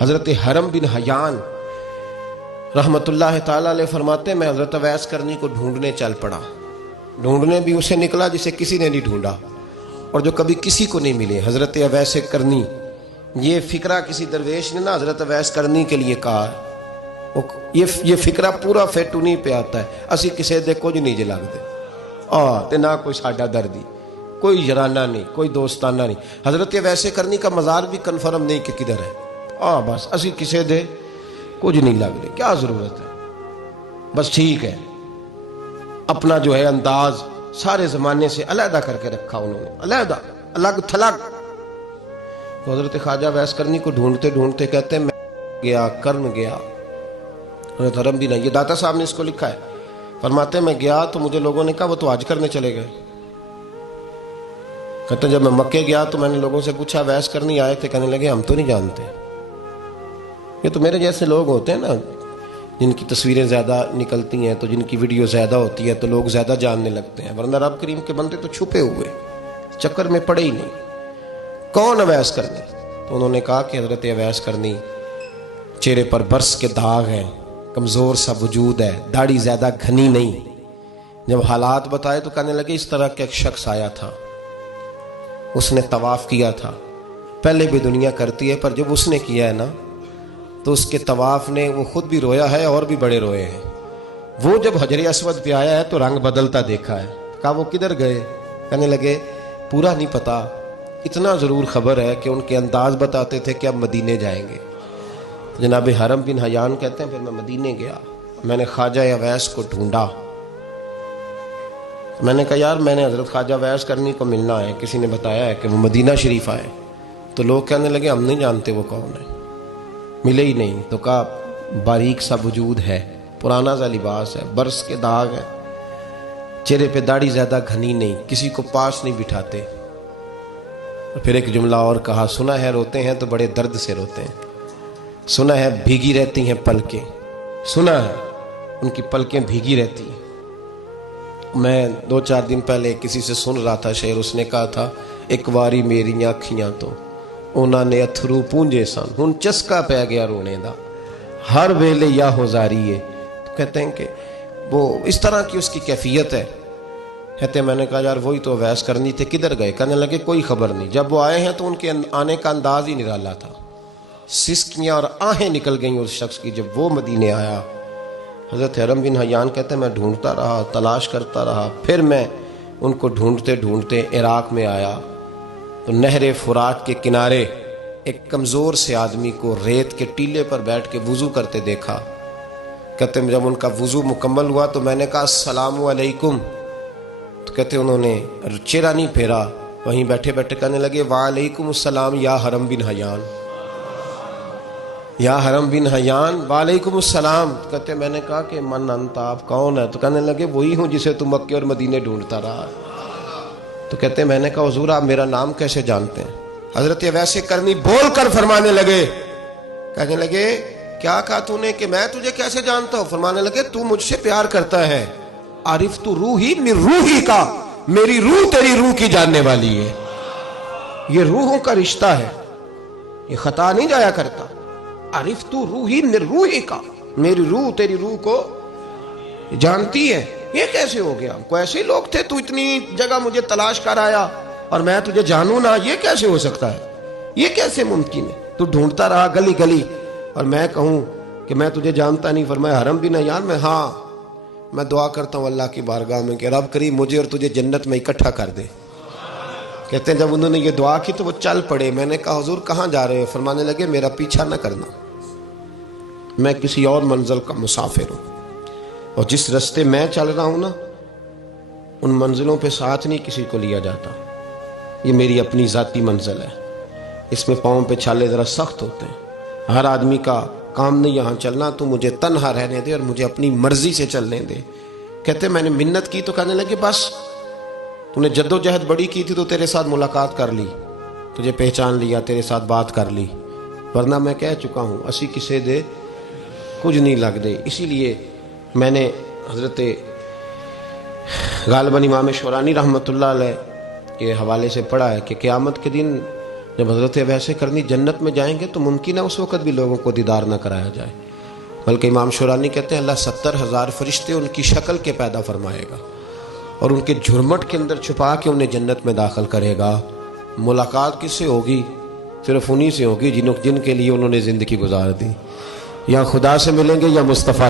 हजरत हरम bin Hayyan रहमतुल्लाह ताला अलैह फरमाते, मैं हजरत अवैस करनी को ढूंढने चल पड़ा। ढूंढने भी उसे निकला जिसे किसी ने नहीं ढूंढा और जो कभी किसी को नहीं मिले। हजरत अवैस करनी, ये फिक्रा किसी दरवेश ने ना हजरत अवैस करनी के लिए कहा। ये फिक्रा पूरा फिट उन्हीं पे आता है। असी किसी दे कुछ नहीं जे लगते ते ना कोई साडा दर्दी, कोई जराना नहीं, कोई दोस्ताना नहीं। हजरत वैसे करनी का मज़ार भी कन्फर्म नहीं कि किधर है। बस असी किसी दे कुछ नहीं लगते, क्या जरूरत है। बस ठीक है, अपना जो है अंदाज सारे जमाने से अलहदा करके रखा उन्होंने, अलहदा, अलग थलग। तो हजरत ख्वाजा वैस करनी को ढूंढते ढूंढते कहते मैं गया, कर्ण गया। हजरत हरम भी नहीं, ये दाता साहब ने इसको लिखा है। फरमाते मैं गया तो मुझे लोगों ने कहा वो तो आज करने चले गए। कहते जब मैं मक्के गया तो मैंने लोगों से पूछा वैस करनी आए थे? कहने लगे हम तो नहीं जानते। ये तो मेरे जैसे लोग होते हैं ना, जिनकी तस्वीरें ज़्यादा निकलती हैं तो जिनकी वीडियो ज़्यादा होती है तो लोग ज़्यादा जानने लगते हैं, वरना रब करीम के बंदे तो छुपे हुए, चक्कर में पड़े ही नहीं। कौन अवैस करनी? तो उन्होंने कहा कि हजरत अवैस करनी, चेहरे पर बर्स के दाग हैं, कमज़ोर सा वजूद है, दाढ़ी ज़्यादा घनी नहीं। जब हालात बताए तो कहने लगे इस तरह का एक शख्स आया था, उसने तवाफ़ किया था। पहले भी दुनिया करती है, पर जब उसने किया है ना तो उसके तवाफ़ ने वो खुद भी रोया है और भी बड़े रोए हैं। वो जब हजर अस्वद पे आया है तो रंग बदलता देखा है। कहा वो किधर गए? कहने लगे पूरा नहीं पता, इतना ज़रूर खबर है कि उनके अंदाज बताते थे कि अब मदीने जाएंगे। तो जनाब हरम बिन हयान कहते हैं फिर मैं मदीने गया, मैंने ख्वाजा अवैस को ढूंढा। मैंने कहा यार मैंने हजरत ख्वाजा अवैस करनी को मिलना है, किसी ने बताया है कि वो मदीना शरीफ आए। तो लोग कहने लगे हम नहीं जानते वो कौन है, मिले ही नहीं। तो कहा बारीक सा वजूद है, पुराना सा लिबास है, बरस के दाग है, चेहरे पे दाढ़ी ज़्यादा घनी नहीं, किसी को पास नहीं बिठाते। फिर एक जुमला और कहा, सुना है रोते हैं तो बड़े दर्द से रोते हैं, सुना है भीगी रहती हैं पलकें, सुना है उनकी पलकें भीगी रहती हैं। मैं 2-4 दिन पहले किसी से सुन रहा था शेर, उसने कहा था एक बारी मेरी अखियां तो उन्होंने अथरू पूंजे सन, हुण चस्का पै गया रोने दा, हर वेले या होजारी है। तो कहते हैं कि वो इस तरह की उसकी कैफियत है। कहते मैंने कहा यार वही तो अवैस करनी थे, किधर गए? कहने लगे कोई खबर नहीं। जब वो आए हैं तो उनके आने का अंदाज ही निराला था, सिसकियाँ और आहें निकल गई उस शख्स की जब वो मदीने आया। हज़रत हरम बिन हयान कहते मैं ढूंढता रहा, तलाश करता रहा, फिर मैं उनको ढूंढते ढूंढते इराक में आया तो नहर फुरात के किनारे एक कमज़ोर से आदमी को रेत के टीले पर बैठ के वज़ू करते देखा। कहते जब उनका वज़ू मुकम्मल हुआ तो मैंने कहा अस्सलामु अलैकुम। तो कहते उन्होंने चेहरा नहीं फेरा, वहीं बैठे बैठे कहने लगे वालेकुम अस्सलाम या हरम बिन हयान, या हरम बिन हयान वालेकुम अस्सलाम। कहते मैंने कहा कि मन अंता आप कौन है? तो कहने लगे वही हूँ जिसे तुम मक्के और मदीने ढूंढता रहा। तो कहते मैंने कहा हुजूर आप मेरा नाम कैसे जानते हैं? हजरत वैसे करनी बोल कर फरमाने लगे, कहने लगे क्या कहा तूने कि मैं तुझे कैसे जानता हूँ? फरमाने लगे तू मुझसे प्यार करता है, आरिफ तू रूही मिर रूही का, मेरी रूह तेरी रूह की जानने वाली है। ये रूहों का रिश्ता है, ये खता नहीं जाया करता। आरिफ तू रूही मिर रूही का, मेरी रूह तेरी रूह को जानती है। ये कैसे हो गया? कोई ऐसे लोग थे, तू इतनी जगह मुझे तलाश कर आया और मैं तुझे जानू ना? ये कैसे हो सकता है? ये कैसे मुमकिन है? तू ढूंढता रहा गली गली और मैं कहूं कि मैं तुझे जानता नहीं। फरमाया हरम बिन हयान में, हाँ मैं दुआ करता हूँ अल्लाह की बारगाह में कि रब करीम मुझे और तुझे जन्नत में इकट्ठा कर दे। कहते हैं जब उन्होंने ये दुआ की तो वो चल पड़े। मैंने कहा हुजूर कहाँ जा रहे हो? फरमाने लगे मेरा पीछा न करना, मैं किसी और मंजिल का मुसाफिर हूँ और जिस रास्ते मैं चल रहा हूँ ना उन मंजिलों पे साथ नहीं किसी को लिया जाता। ये मेरी अपनी ज़ाती मंजिल है, इसमें पाँव पे छाले ज़रा सख्त होते हैं। हर आदमी का काम नहीं यहाँ चलना, तू मुझे तन्हा रहने दे और मुझे अपनी मर्जी से चलने दे। कहते मैंने मिन्नत की तो कहने लगे बस तूने जद्दोजहद बड़ी की थी तो तेरे साथ मुलाकात कर ली, तुझे पहचान लिया, तेरे साथ बात कर ली, वरना मैं कह चुका हूँ असी किसे दे कुछ नहीं लग दे। इसीलिए मैंने हज़रत गालिबन इमाम शौरानी रहमतुल्लाह अलैह के हवाले से पढ़ा है कि क़यामत के दिन जब हजरत वैसे करनी जन्नत में जाएंगे तो मुमकिन है उस वक़्त भी लोगों को दीदार ना कराया जाए। बल्कि इमाम शुरानी कहते हैं अल्लाह 70,000 फरिश्ते उनकी शक्ल के पैदा फरमाएगा और उनके झुरमट के अंदर छुपा के उन्हें जन्नत में दाखिल करेगा। मुलाकात किससे होगी? सिर्फ उन्हीं से होगी जिनके लिए उन्होंने ज़िंदगी गुजार दी। या खुदा से मिलेंगे या मुस्तफ़ा